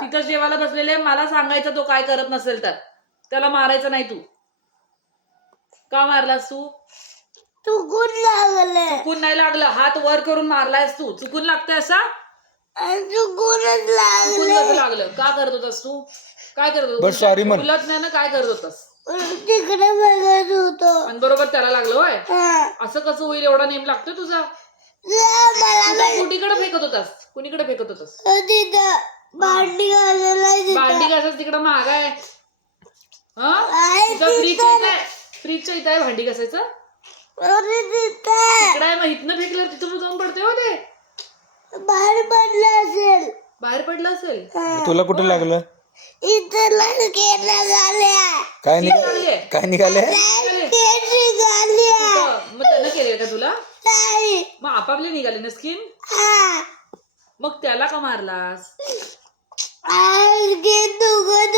तिथं जेवायला बसलेले, मला सांगायचं तो काय करत नसेल तर त्याला मारायचं नाही. तू का मारलास? तू चुकून लागले. चुकून नाही लागलं, हात वर करून मारलायस तू. चुकून लागतंय असा? चुकूनच चुकून लागले. कसं लागलं? का करत होतास तू? काय करत बरं सॉरी म्हण. बोलत नाही ना, काय करत होतास? तिकडे बघत होतो. आणि बरोबर त्याला लागलं होय? हा. असं कसं होईल? एवढा नेम लागतोय तुझा? मला कुणीकडे फेकत होतास? कुणीकडे फेकत होतास? तिथं भांडी घालायला भांडी घासायच तिकडं महाग आहे. फ्रीजच्या इथं आहे भांडी घासायचं. तिकडे आहे, मग इथनं फेकलं तिथून जाऊन पडते हो ते. बाहेर पडलं असेल. बाहेर पडलं असेल. तुला कुठे लागलं? इथं लडके निघाल्या. काय निघाले? काय निघाले? मग त्यानं केले का तुला? नाही. मग आपापले निघाले ना स्किन. मग त्याला का मारलास? दुखत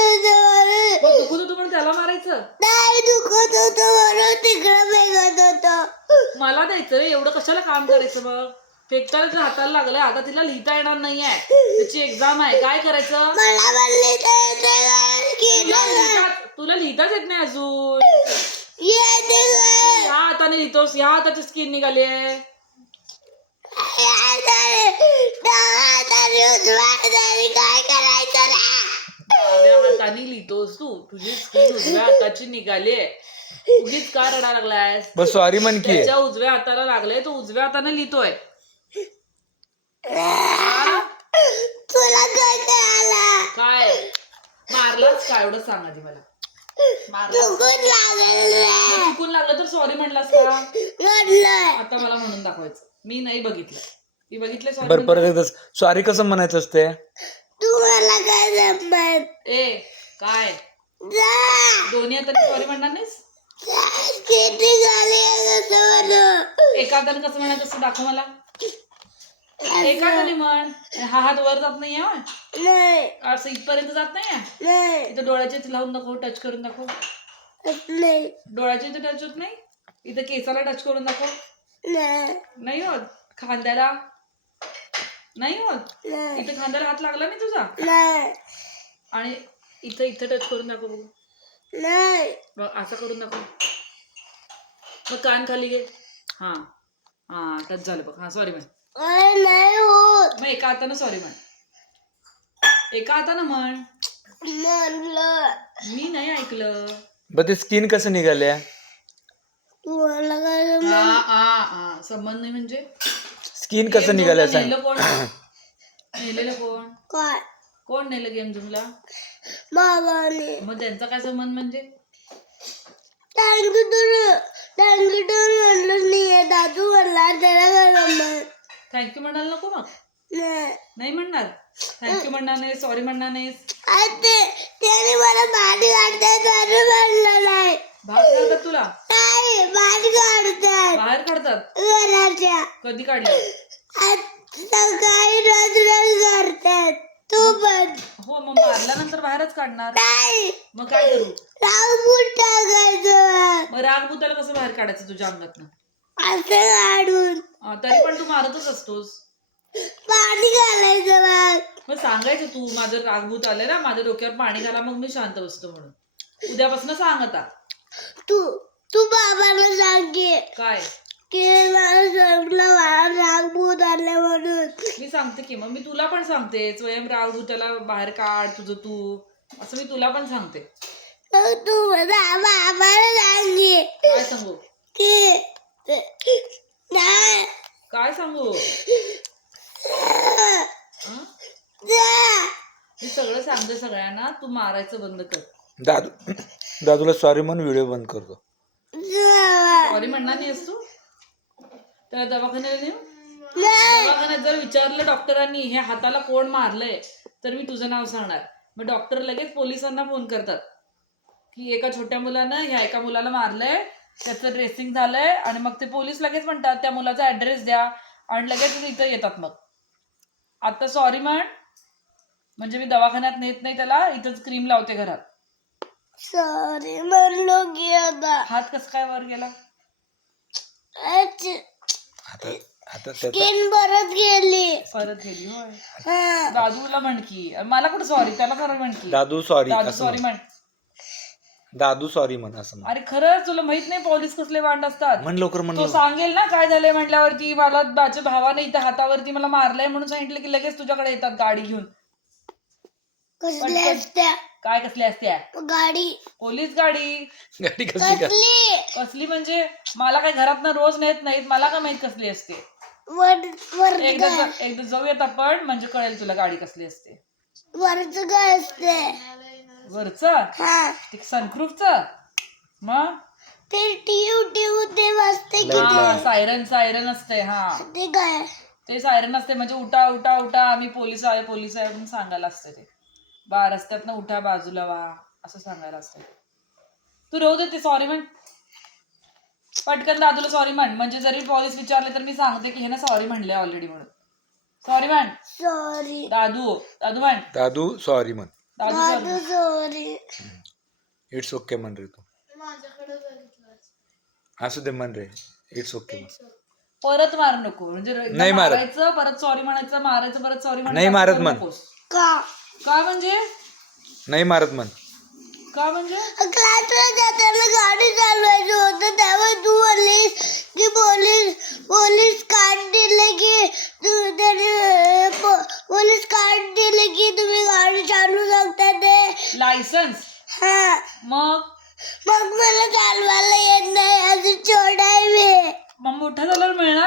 दुखत होतं पण त्याला मारायचं? नाही, दुखत होत म्हणून तिकडं फेकत होतो. मला द्यायचं रे, एवढं कशाला काम करायचं? मग फेकताना तुझ्या हाताला लागलंय, आता तिला लिहिता येणार नाहीये, त्याची एक्झाम आहे. काय करायचं? तुला लिहिताच येत नाही अजून. ह्या हाताने लिहितोस, ह्या हाताची स्किन निघाली आहे. काय करायचं? डाव्या हाताने लिहितोस तू, तुझी स्किन उजव्या हाताची निघाली आहे. उगीच का रडा लागलायस? बस सॉरी म्हण की. त्याच्या उजव्या हाताला लागले, तो उजव्या हाताने लिहितोय. तुला काय कळालं? काय मारलाच काय? एवढं सांग आधी मला. चुकून लागलं. चुकून लागलं तर सॉरी म्हणलास का? आता मला म्हणून दाखवायचं. मी नाही बघितलं. मी बघितलं सॉरी. बरं परत एकदा सॉरी कसं म्हणायचं असते? तुम्हाला काय जमत? ए काय दोन्ही हाताने सॉरी म्हणणार नाहीस? एका हाताने कसं म्हणायचं असं दाखव मला. एका हाताने म्हण. हा हात वर जात नाहीये, नाही. असं इथपर्यंत जात नाहीये. नाही. इथं डोळ्याच्या इथे लावून दाखव, टच करून दाखव. नाही. डोळ्याच्या इथे टच होत नाही. इथं केसाला टच करून दाखव. नाही. नाही होत. खांद्याला नाही होत. नाही. इथं खांद्याला हात लागला नाही तुझा. नाही. आणि इथं इथं टच करून दाखव बघू. नाही. असं करून दाखव. मग कान खाली घे. हा हा टच झालं बघ. हा सॉरी म्हण. नाही होत. मग एका हातानं सॉरी म्हण. एका हातानं म्हण. म्हणलं. मी नाही ऐकलं. बरं ते स्किन कसं निघाल्या? तुम्हाला काय संबंध नाही म्हणजे स्किन कसं निघाल्या सांग. नेलं कोण? नेलेलं कोण? काय? कोण नेलं गेम झूमला? बाबाने. मग त्यांचा काय संबंध म्हणजे? टँकीतून म्हणलं नाहीये. दादू म्हणला त्याला काय जमत? थँक्यू म्हणायला नको मग. नाही. नाही म्हणणार. थँक्यू म्हणणार नाही, सॉरी म्हणणार नाहीस. त्याने मला भाजी काढतात. दादू म्हणलं नाही. भात काढतात तुला? नाही, भाजी काढतात बाहेर काढतात. घराच्या. कधी काढलं? सकाळी रोज करतात. तू पण. हो मग मारल्यानंतर बाहेरच काढणार. नाही. मग काय करू? रागभूत टाकायचं. मग राग भूताला कसं बाहेर काढायचं तुझ्या अंगातनं? असं काढून. तरी पण तू मारतच असतोस. पाणी घालायचं बघ. मग सांगायचं तू माझं रागभूत आलंय ना, माझ्या डोक्यावर पाणी घाला मग मी शांत बसतो म्हणून. उद्यापासून सांग आता. तू बाबाला सांग काय की मला रागभूत आले म्हणून. मी सांगते की मग मी तुला पण सांगते. स्वयं रागभूताला बाहेर काढ तुझं तू, असं मी तुला पण सांगते. तू बाबाला सांग काय सांगू? की नाही. काय सांगू? मी सगळं सांगते सगळ्यांना. तू मारायचं बंद कर. दादूला सॉरी म्हणून व्हिडिओ बंद करतो. सॉरी म्हणणार नाहीस तू? त्याला दवाखान्याला नेऊ? दवाखान्यात जर विचारलं डॉक्टरांनी हे हाताला कोण मारलंय तर मी तुझं नाव सांगणार. मग डॉक्टर लगेच पोलिसांना फोन करतात की एका छोट्या मुलानं ह्या एका मुलाला मारलंय, त्याचं ड्रेसिंग झालंय. आणि मग ते पोलीस लगेच म्हणतात त्या मुलाचा ऍड्रेस द्या आणि लगेच इथं येतात. मग आता सॉरी म्हण म्हणजे मी दवाखान्यात नेत नाही त्याला, इथंच क्रीम लावते घरात. सॉरी म्हणलो की आता. हात कसं काय वर गेला? आता त्याचा स्किन परत गेली. परत गेली होय. हा. दादूला म्हण की, मला कुठं सॉरी, त्याला खरं म्हण की. दादू सॉरी दादू असं सॉरी म्हण. म्हण. दादू सॉरी म्हण असं म्हण. अरे खरंच तुला माहित नाही पोलीस कसले वांड असतात. म्हण लवकर म्हण तो लवकर. सांगेल ना काय झालंय म्हटल्यावरती, मला माझ्या भावाने इथं हातावरती मला मारलंय म्हणून सांगितलं की लगेच तुझ्याकडे येतात गाडी घेऊन. कसल्या पटकन. असत्या काय कसल्या असत्या? गाडी? पोलीस गाडी. गाडी कसली का? कसली? कसली म्हणजे मला काय घरातनं रोज नेत नाहीत, मला काय माहित कसली असते. वर एकदा जाऊयात आपण, म्हणजे कळेल तुला गाडी कसली असते. वरच काय असते? वरच हा. ते सनप्रूफच. मग ते टीव ते वाजते की हा सायरन असते. हा ते काय? ते सायरन असते म्हणजे उठा उठा उठा, आम्ही पोलीस आहे म्हणून सांगायला असते. ते रस्त्यातनं उठा, बाजूला व्हा असं सांगायला असते. तू राहू दे, ते सॉरी म्हण पटकन. दादूला सॉरी म्हण, म्हणजे जरी पोलीस विचारले तर मी सांगते की हे ना सॉरी म्हणले ऑलरेडी म्हणून. सॉरी म्हण. सॉरी दादू म्हण. दादू सॉरी म्हण. दादू सॉरी. इट्स ओके म्हण रे तू. असू दे म्हण रे. इट्स ओके म्हण. परत मार नको, म्हणजे नाही मारत. मारायचं परत सॉरी म्हणायचं, मारायचं परत सॉरी म्हणायचं. नाही मारत असं म्हण. करू नकोस. का म्हणजे नाही मारत म्हण. का म्हणजे क्लासला जाताना गाडी चालवायची होतं त्यामुळे तू बोललीस की पोलीस कार्ड दिले की पोलीस कार्ड दिले की तुम्ही गाडी चालवू शकता ते लायसन्स. हा. मग मला चालवायला येत नाही, अजून छोटा आहे मी. मग मोठा झाल्यावर मिळणार